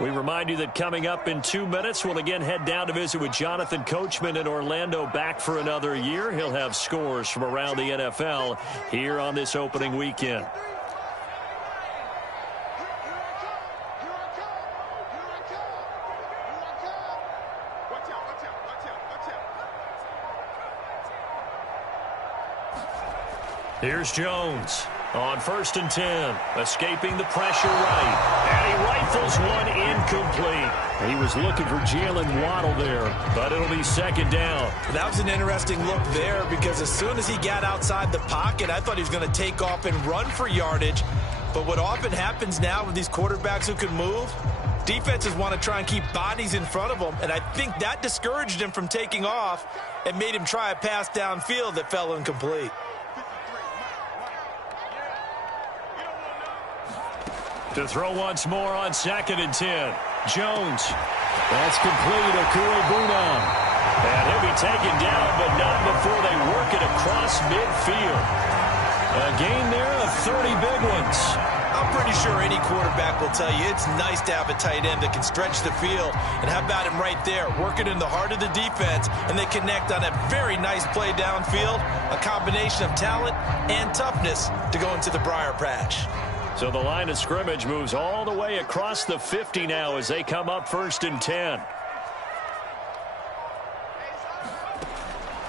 We remind you that coming up in 2 minutes, we'll again head down to visit with Jonathan Coachman in Orlando, back for another year. He'll have scores from around the NFL here on this opening weekend. Here's Jones on 1st and 10, escaping the pressure right, and he rifles one incomplete. He was looking for Jalen Waddle there, but it'll be 2nd down. That was an interesting look there, because as soon as he got outside the pocket, I thought he was going to take off and run for yardage. But what often happens now with these quarterbacks who can move, defenses want to try and keep bodies in front of them, and I think that discouraged him from taking off and made him try a pass downfield that fell incomplete. To throw once more on 2nd and 10. Jones. That's complete. Okuribuna. And he'll be taken down, but not before they work it across midfield. A gain there of 30 big ones. I'm pretty sure any quarterback will tell you it's nice to have a tight end that can stretch the field. And how about him right there, working in the heart of the defense, and they connect on a very nice play downfield, a combination of talent and toughness to go into the briar patch. So the line of scrimmage moves all the way across the 50 now as they come up 1st and 10.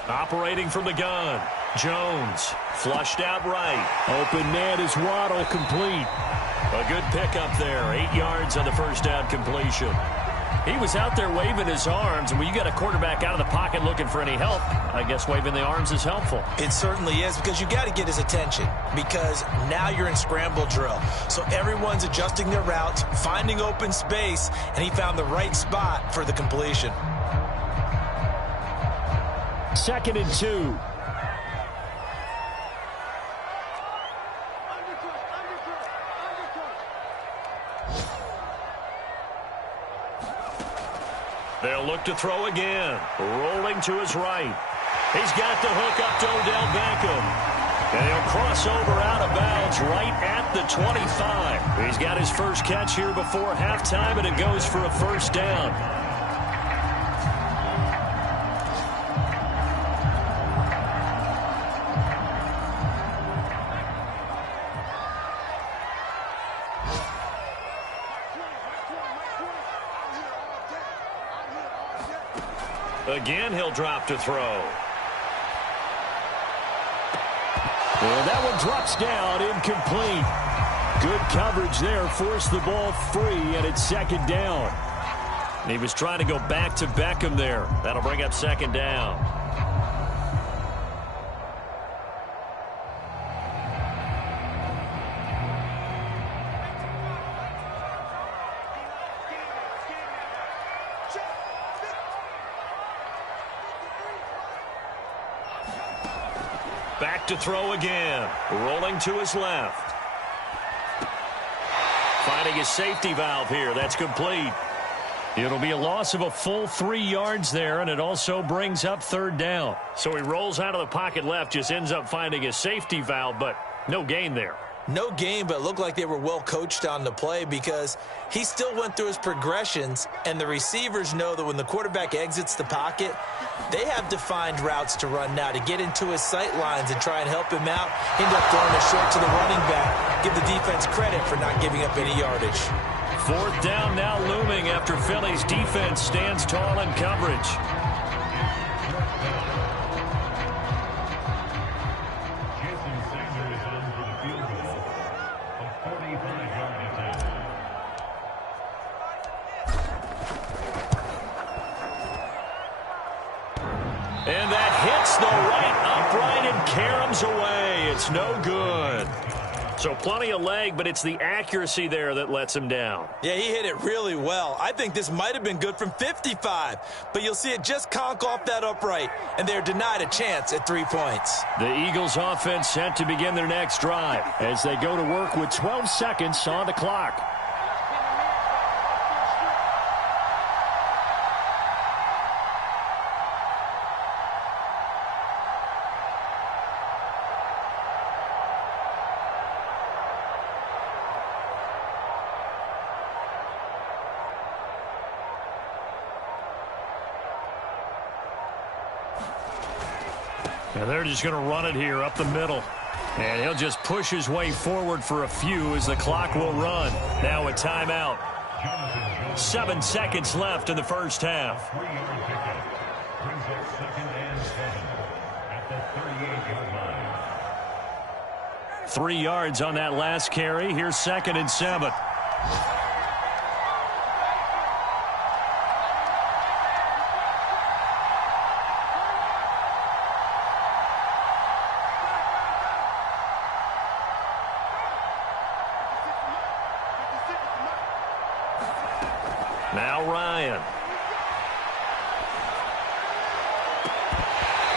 Operating from the gun, Jones flushed out right. Open man is Waddle, complete. A good pickup there, 8 yards on the 1st down completion. He was out there waving his arms, and when you got a quarterback out of the pocket looking for any help, I guess waving the arms is helpful. It certainly is, because you got to get his attention, because now you're in scramble drill. So everyone's adjusting their routes, finding open space, and he found the right spot for the completion. 2nd and 2. They'll look to throw again. Rolling to his right. He's got the hook up to Odell Beckham. And he'll cross over out of bounds right at the 25. He's got his first catch here before halftime, and it goes for a 1st down. Again, he'll drop to throw. And that one drops down, incomplete. Good coverage there, forced the ball free, and it's 2nd down. He was trying to go back to Beckham there. That'll bring up 2nd down. Back to throw again. Rolling to his left. Finding his safety valve here. That's complete. It'll be a loss of a full 3 yards there, and it also brings up 3rd down. So he rolls out of the pocket left, just ends up finding his safety valve, but no gain there. No gain, but it looked like they were well coached on the play, because he still went through his progressions, and the receivers know that when the quarterback exits the pocket, they have defined routes to run now to get into his sight lines and try and help him out. End up throwing it short to the running back. Give the defense credit for not giving up any yardage. 4th down now looming after Philly's defense stands tall in coverage. And that hits the right upright and caroms away. It's no good. So plenty of leg, but it's the accuracy there that lets him down. Yeah, he hit it really well. I think this might have been good from 55, but you'll see it just conk off that upright, and they're denied a chance at 3 points. The Eagles offense set to begin their next drive as they go to work with 12 seconds on the clock. And they're just going to run it here up the middle. And he'll just push his way forward for a few as the clock will run. Now a timeout. 7 seconds left in the first half. 3 yards on that last carry. Here's 2nd and 7. Now Ryan.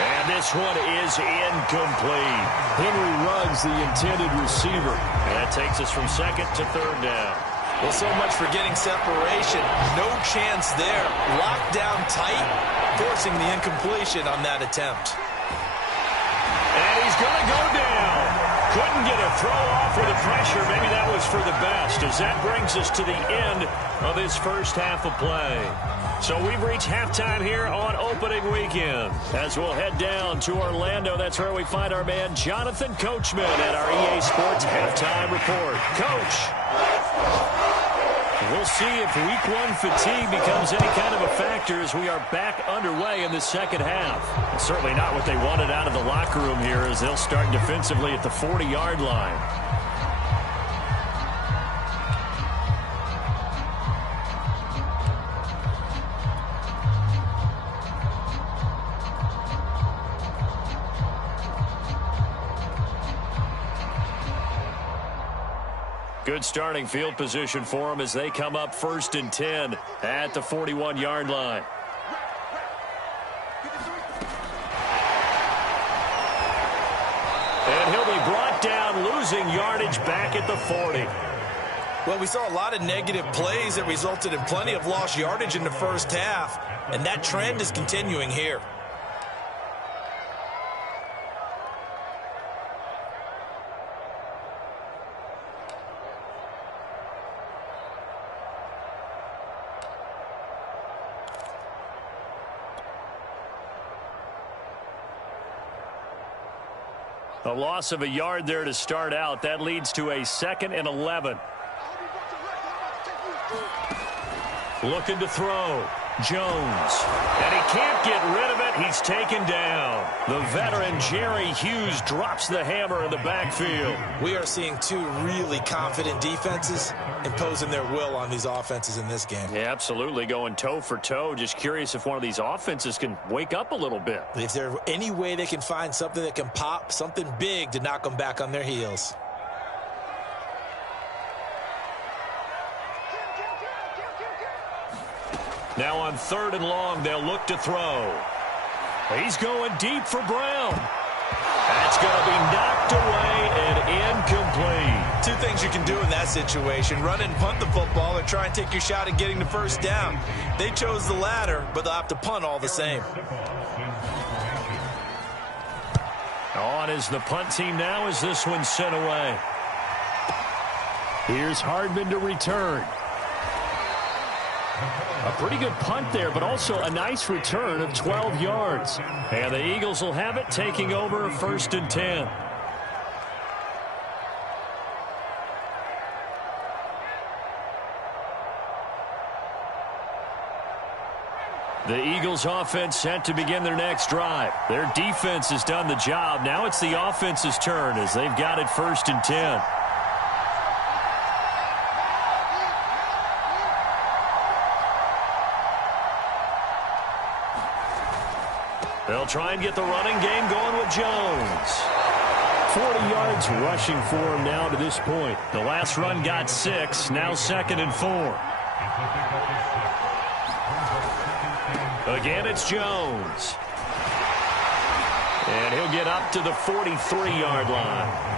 And this one is incomplete. Henry Ruggs, the intended receiver. And that takes us from 2nd to 3rd down. Well, so much for getting separation. No chance there. Locked down tight, forcing the incompletion on that attempt. And he's going to go down. Couldn't get a throw off with the pressure. Maybe that was for the best, as that brings us to the end of this first half of play. So we've reached halftime here on opening weekend. As we'll head down to Orlando, that's where we find our man Jonathan Coachman at our EA Sports Halftime Report. Coach, we'll see if Week 1 fatigue becomes any kind of a factor as we are back underway in the second half. And certainly not what they wanted out of the locker room here, as they'll start defensively at the 40-yard line. Good starting field position for them as they come up 1st and 10 at the 41-yard line. And he'll be brought down, losing yardage back at the 40. Well, we saw a lot of negative plays that resulted in plenty of lost yardage in the first half, and that trend is continuing here. A loss of a yard there to start out. That leads to a 2nd and 11. Looking to throw. Jones. And he can't get rid of it. He's taken down. The veteran Jerry Hughes drops the hammer in the backfield. We are seeing two really confident defenses imposing their will on these offenses in this game. Yeah, absolutely, going toe for toe. Just curious if one of these offenses can wake up a little bit. If there's any way they can find something that can pop, something big to knock them back on their heels. Now on 3rd and long, they'll look to throw. He's going deep for Brown. That's going to be knocked away and incomplete. Two things you can do in that situation: run and punt the football, or try and take your shot at getting the first down. They chose the latter, but they'll have to punt all the same. On is the punt team now as this one's sent away. Here's Hardman to return. A pretty good punt there, but also a nice return of 12 yards. And the Eagles will have it, taking over 1st and 10. The Eagles offense set to begin their next drive. Their defense has done the job. Now it's the offense's turn as they've got it 1st and 10. They'll try and get the running game going with Jones. 40 yards rushing for him now to this point. The last run got 6, now 2nd and 4. Again, it's Jones. And he'll get up to the 43-yard line.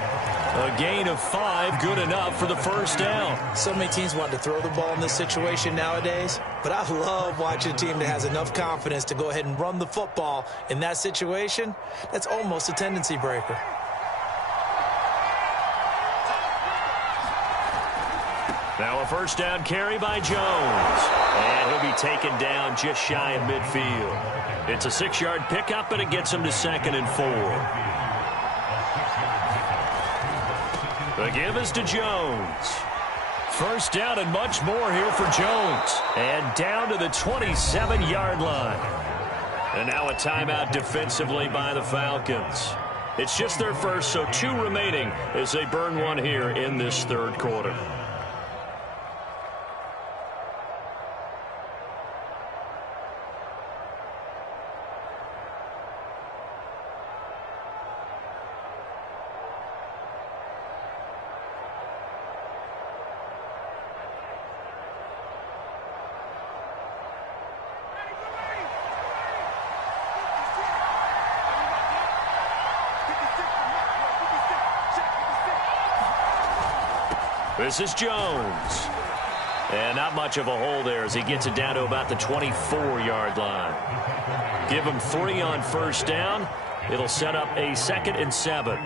A gain of 5, good enough for the first down. So many teams want to throw the ball in this situation nowadays, but I love watching a team that has enough confidence to go ahead and run the football in that situation. That's almost a tendency breaker. Now a first down carry by Jones. And he'll be taken down just shy of midfield. It's a 6-yard pickup, and it gets him to 2nd and 4. The give is to Jones. First down and much more here for Jones. And down to the 27-yard line. And now a timeout defensively by the Falcons. It's just their first, so 2 remaining as they burn one here in this 3rd quarter. This is Jones. And not much of a hole there as he gets it down to about the 24-yard line. Give him 3 on first down. It'll set up a 2nd and 7.